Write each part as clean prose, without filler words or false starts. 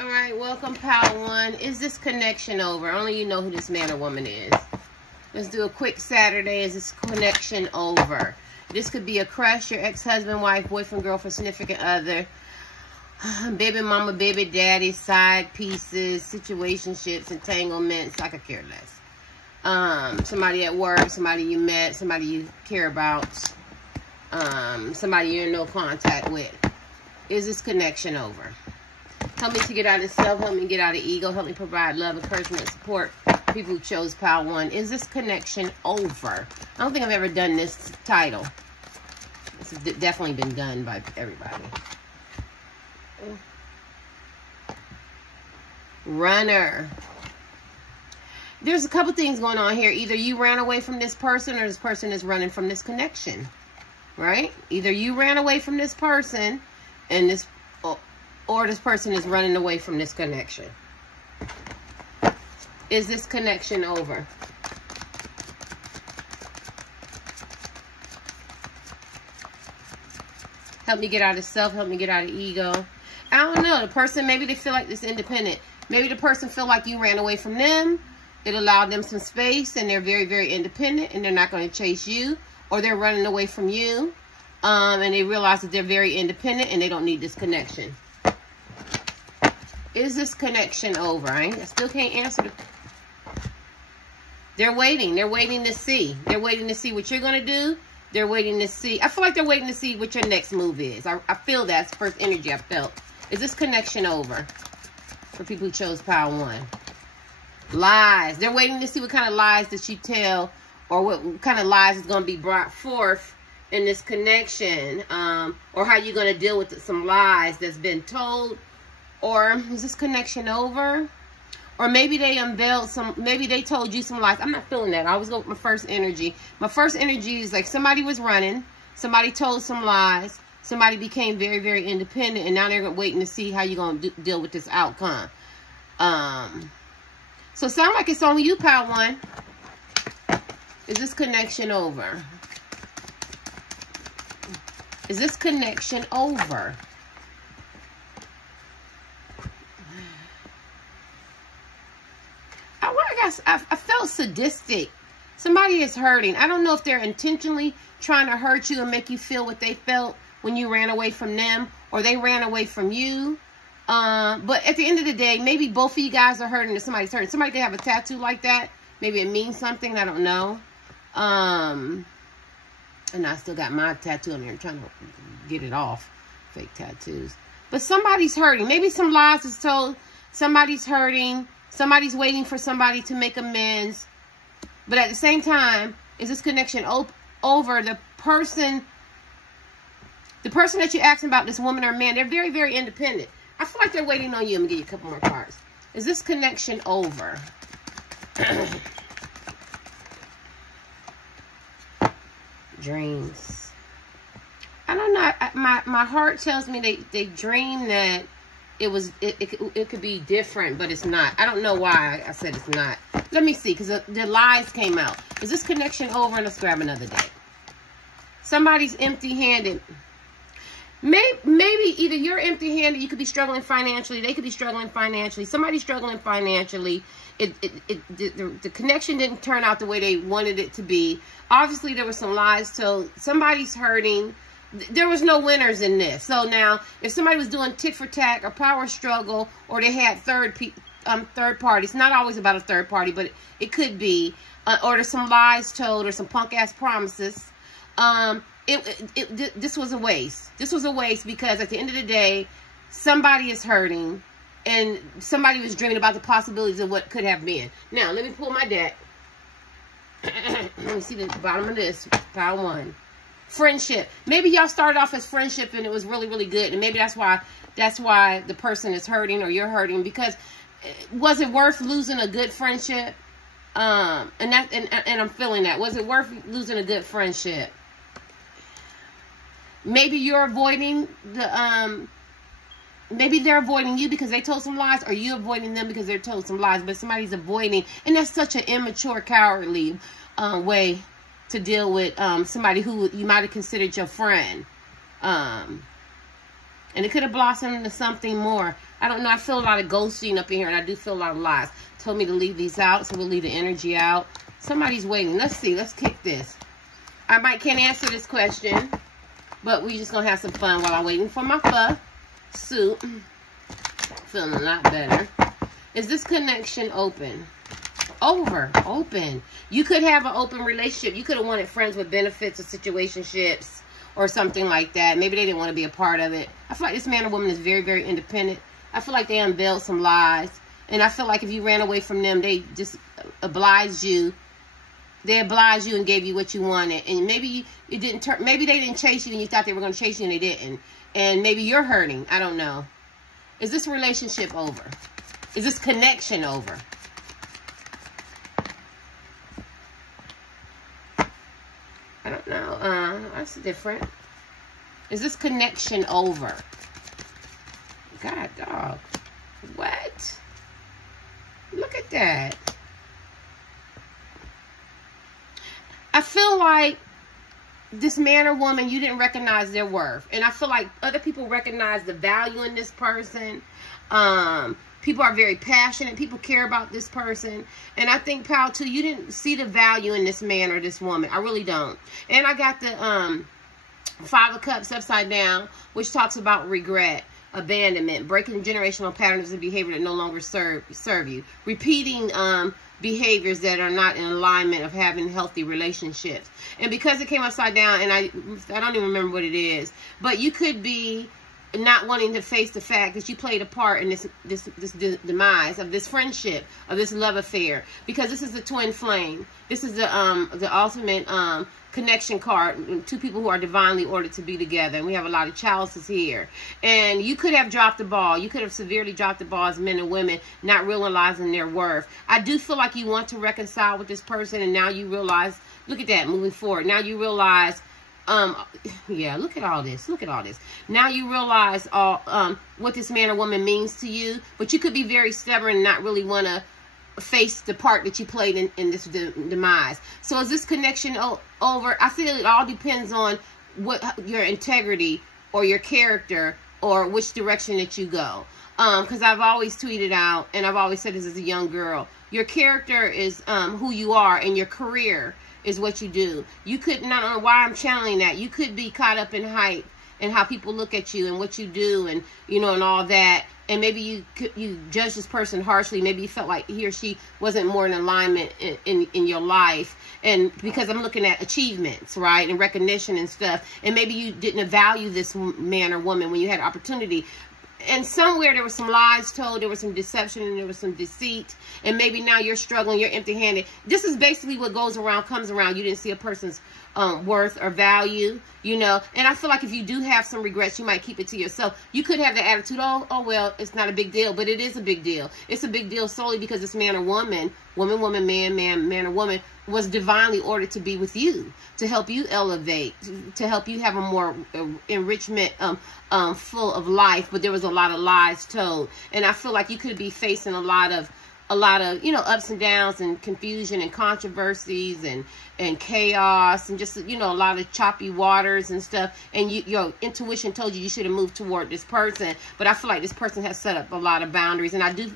All right, welcome, Pile One. Is this connection over? Only you know who this man or woman is. Let's do a quick Saturday. Is this connection over? This could be a crush, your ex-husband, wife, boyfriend, girlfriend, significant other, baby mama, baby daddy, side pieces, situationships, entanglements. I could care less. Somebody at work, somebody you met, somebody you care about, somebody you're in no contact with. Is this connection over? Help me to get out of self, help me get out of ego, help me provide love, encouragement, support. People who chose Pile One. Is this connection over? I don't think I've ever done this title. This has definitely been done by everybody. Runner. There's a couple things going on here. Either you ran away from this person or this person is running from this connection. Right? Either you ran away from this person and this, or this person is running away from this connection. Is this connection over? Help me get out of self. Help me get out of ego. I don't know. The person, maybe they feel like this independent. Maybe the person feel like you ran away from them. It allowed them some space and they're very, very independent and they're not going to chase you. Or they're running away from you. And they realize that they're very independent and they don't need this connection. Is this connection over? I still can't answer the... They're waiting. They're waiting to see. They're waiting to see what you're going to do. They're waiting to see. I feel like they're waiting to see what your next move is. I feel that's the first energy I felt. Is this connection over? For people who chose Pile One. Lies. They're waiting to see what kind of lies that you tell. Or what kind of lies is going to be brought forth in this connection. Or how you're going to deal with some lies that's been told. Or is this connection over? Or maybe they unveiled some, maybe they told you some lies. I'm not feeling that. I always go with my first energy. My first energy is like somebody was running. Somebody told some lies. Somebody became very, very independent. And now they're waiting to see how you're going to deal with this outcome. So it sounds like it's only you, Pile One. Is this connection over? Is this connection over? I felt sadistic. Somebody is hurting. I don't know if they're intentionally trying to hurt you and make you feel what they felt when you ran away from them or they ran away from you. But at the end of the day, maybe both of you guys are hurting or somebody's hurting. Somebody could have a tattoo like that. Maybe it means something. I don't know. And I still got my tattoo on there. I'm trying to get it off. Fake tattoos. But somebody's hurting. Maybe some lies is told. Somebody's hurting. Somebody's waiting for somebody to make amends. But at the same time, is this connection over? The person that you're asking about, this woman or man, they're very, very independent. I feel like they're waiting on you. I'm going to give you a couple more cards. Is this connection over? Dreams. I don't know. My heart tells me they dream that it could be different, but it's not. I don't know why I said it's not. Let me see, because the lies came out. Is this connection over? Let's grab another deck. Somebody's empty-handed. Maybe either you're empty-handed, you could be struggling financially, they could be struggling financially, somebody's struggling financially. The connection didn't turn out the way they wanted it to be. Obviously, there were some lies told. Somebody's hurting. There was no winners in this. So now, if somebody was doing tit for tat or power struggle, or they had third parties, not always about a third party, but it could be, or there's some lies told or some punk ass promises. This was a waste. This was a waste because at the end of the day, somebody is hurting, and somebody was dreaming about the possibilities of what could have been. Now, let me pull my deck. Let me see the bottom of this. Pile One. Friendship. Maybe y'all started off as friendship and it was really, really good. And maybe that's why the person is hurting or you're hurting, because was it worth losing a good friendship? And I'm feeling that. Was it worth losing a good friendship? Maybe you're avoiding maybe they're avoiding you because they told some lies, or you avoiding them because they're told some lies, but somebody's avoiding. And that's such an immature, cowardly way to deal with somebody who you might have considered your friend. And it could have blossomed into something more. I don't know. I feel a lot of ghosting up in here, and I do feel a lot of lies. Told me to leave these out, so we'll leave the energy out. Somebody's waiting. Let's see. Let's kick this. I can't answer this question, but we just going to have some fun while I'm waiting for my pho soup. Feeling a lot better. Is this connection open? Open. You could have an open relationship. You could have wanted friends with benefits or situationships or something like that. Maybe they didn't want to be a part of it. I feel like this man or woman is very, very independent. I feel like they unveiled some lies. And I feel like if you ran away from them, they just obliged you. They obliged you and gave you what you wanted. And maybe it didn't turn. Maybe they didn't chase you and you thought they were going to chase you and they didn't. And maybe you're hurting. I don't know. Is this relationship over? Is this connection over? I don't know. That's different. Is this connection over? God, dog. What? Look at that. I feel like this man or woman, you didn't recognize their worth. And I feel like other people recognize the value in this person. People are very passionate. People care about this person. And I think, pal, too, you didn't see the value in this man or this woman. I really don't. And I got the Five of Cups upside down, which talks about regret, abandonment, breaking generational patterns of behavior that no longer serve you, repeating behaviors that are not in alignment of having healthy relationships. And because it came upside down, and I don't even remember what it is, but you could be not wanting to face the fact that you played a part in this demise of this friendship, of this love affair, because this is the twin flame. This is the ultimate connection card. Two people who are divinely ordered to be together, and we have a lot of chalices here. And you could have dropped the ball. You could have severely dropped the ball as men and women, not realizing their worth. I do feel like you want to reconcile with this person, and now you realize, look at that, moving forward. Now you realize, yeah, look at all this. Look at all this. Now you realize what this man or woman means to you, but you could be very stubborn and not really want to face the part that you played in this demise. So is this connection over? I feel it all depends on what your integrity or your character or which direction that you go. Because I've always tweeted out, and I've always said this as a young girl, your character is who you are, and your career is what you do. You could, not know why I'm channeling that, you could be caught up in hype and how people look at you and what you do, and you know, and all that. And maybe you judge this person harshly. Maybe you felt like he or she wasn't more in alignment in your life. And because I'm looking at achievements, right, and recognition and stuff. And maybe you didn't value this man or woman when you had opportunity. And somewhere there was some lies told, there was some deception, and there was some deceit. And maybe now you're struggling, you're empty-handed. This is basically what goes around, comes around. You didn't see a person's worth or value, you know. And I feel like if you do have some regrets, you might keep it to yourself. You could have the attitude, oh well, it's not a big deal. But it is a big deal. It's a big deal solely because this man or woman, woman, man or woman, was divinely ordered to be with you, to help you elevate, to help you have a more enrichment full of life. But there was a lot of lies told, and I feel like you could be facing a lot of you know, ups and downs and confusion and controversies and chaos and just, you know, a lot of choppy waters and stuff. And your intuition told you should have moved toward this person, but I feel like this person has set up a lot of boundaries, and I do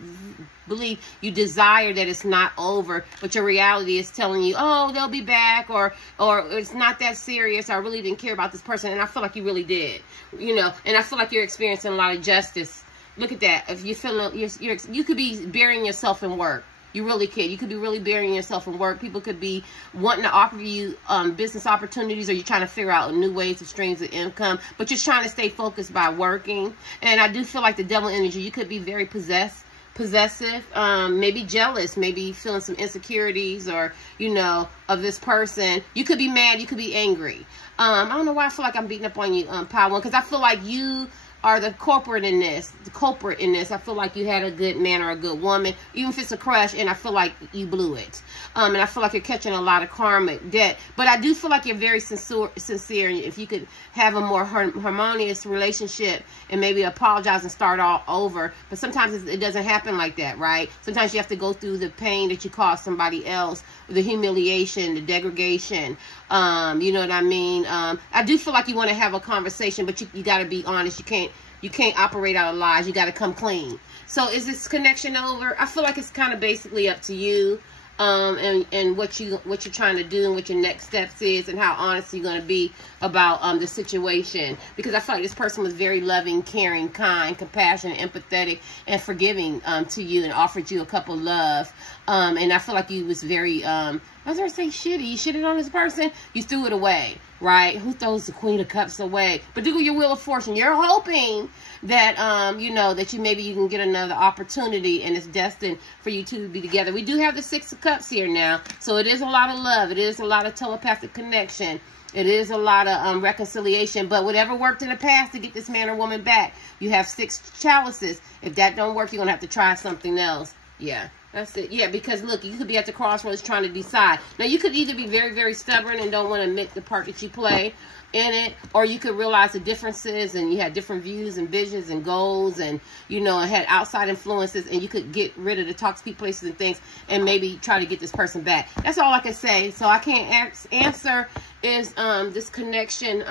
believe you desire that it's not over, but your reality is telling you, oh, they'll be back, or it's not that serious, or I really didn't care about this person. And I feel like you really did, you know, and I feel like you're experiencing a lot of justice. Look at that. If you feel you could be burying yourself in work. You really could. You could be really burying yourself in work. People could be wanting to offer you business opportunities, or you're trying to figure out new ways of streams of income, but you're trying to stay focused by working. And I do feel like the devil energy, you could be very possessive, maybe jealous, maybe feeling some insecurities, or, you know, of this person. You could be mad. You could be angry. I don't know why I feel like I'm beating up on you, Power One, because I feel like you are the culprit in this. I feel like you had a good man or a good woman, even if it's a crush, and I feel like you blew it. And I feel like you're catching a lot of karmic debt. But I do feel like you're very sincere. And if you could have a more harmonious relationship and maybe apologize and start all over. But sometimes it doesn't happen like that, right? Sometimes you have to go through the pain that you caused somebody else, the humiliation, the degradation. You know what I mean? I do feel like you want to have a conversation, but you got to be honest. You can't You can't operate out of lies. You got to come clean. So is this connection over? I feel like it's kind of basically up to you. And what you're trying to do and what your next steps is and how honest you're going to be about the situation. Because I feel like this person was very loving, caring, kind, compassionate, empathetic, and forgiving to you and offered you a cup of love. And I feel like you was very, I was going to say shitty. You shitted on this person. You threw it away, right? Who throws the Queen of Cups away? But do your Wheel of Fortune. You're hoping that, you know, that maybe you can get another opportunity and it's destined for you two to be together. We do have the Six of Cups here now. So it is a lot of love. It is a lot of telepathic connection. It is a lot of reconciliation. But whatever worked in the past to get this man or woman back, you have 6 chalices. If that don't work, you're going to have to try something else. Yeah. That's it. Yeah, because look, you could be at the crossroads trying to decide. Now, you could either be very, very stubborn and don't want to admit the part that you play in it, or you could realize the differences and you had different views and visions and goals and, you know, had outside influences, and you could get rid of the toxic places and things and maybe try to get this person back. That's all I can say. So I can't answer is this connection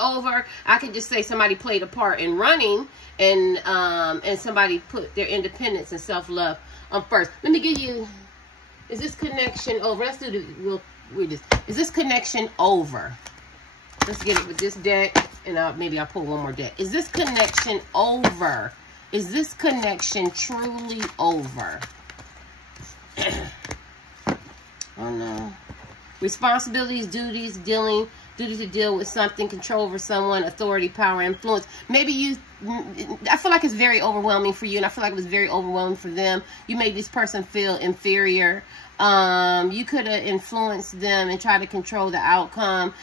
over. I can just say somebody played a part in running, and somebody put their independence and self-love first. Let me give you, is this connection over? Let's do the, is this connection over? Let's get it with this deck, and maybe I'll pull one more deck. Is this connection over? Is this connection truly over? Oh no. Responsibilities, duties, duty to deal with something, control over someone, authority, power, influence. Maybe I feel like it's very overwhelming for you, and I feel like it was very overwhelming for them. You made this person feel inferior. You could have influenced them and tried to control the outcome,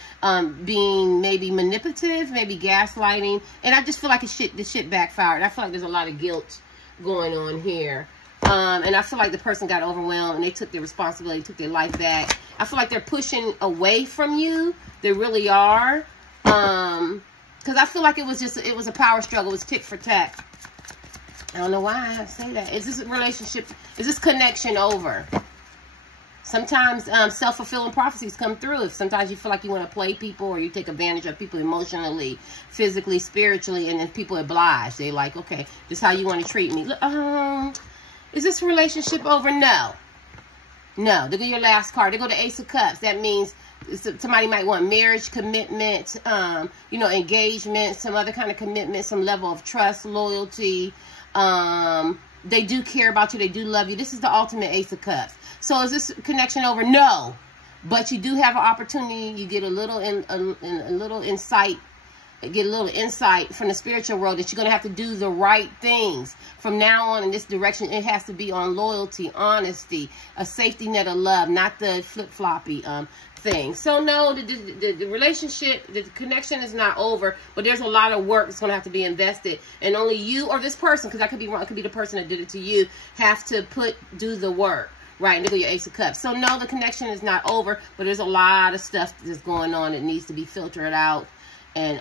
being maybe manipulative, maybe gaslighting. And I just feel like this shit backfired. I feel like there's a lot of guilt going on here. And I feel like the person got overwhelmed and they took their responsibility, took their life back. I feel like they're pushing away from you. They really are. Because I feel like it was a power struggle. It was tit for tat. I don't know why I say that. Is this relationship, is this connection over? Sometimes self-fulfilling prophecies come through. If sometimes you feel like you want to play people or you take advantage of people emotionally, physically, spiritually, and then people oblige. They like, okay, this is how you want to treat me. Is this relationship over? No. No. They go your last card. They go to Ace of Cups. That means somebody might want marriage, commitment, you know, engagement, some other kind of commitment, some level of trust, loyalty. They do care about you. They do love you. This is the ultimate Ace of Cups. So is this connection over? No. But you do have an opportunity. You get a little insight. Get a little insight from the spiritual world that you're going to have to do the right things from now on in this direction. It has to be on loyalty, honesty, a safety net of love, not the flip-floppy thing. So no, the relationship, the connection is not over, but there's a lot of work that's going to have to be invested, and only you or this person, because I could be wrong, it could be the person that did it to you, have to do the work. Right, and look at your Ace of Cups. So no, the connection is not over, but there's a lot of stuff that's going on that needs to be filtered out and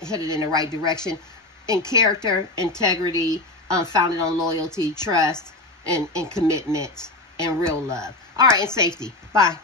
headed in the right direction, in character, integrity, founded on loyalty, trust, and commitment, and real love. All right, and safety. Bye.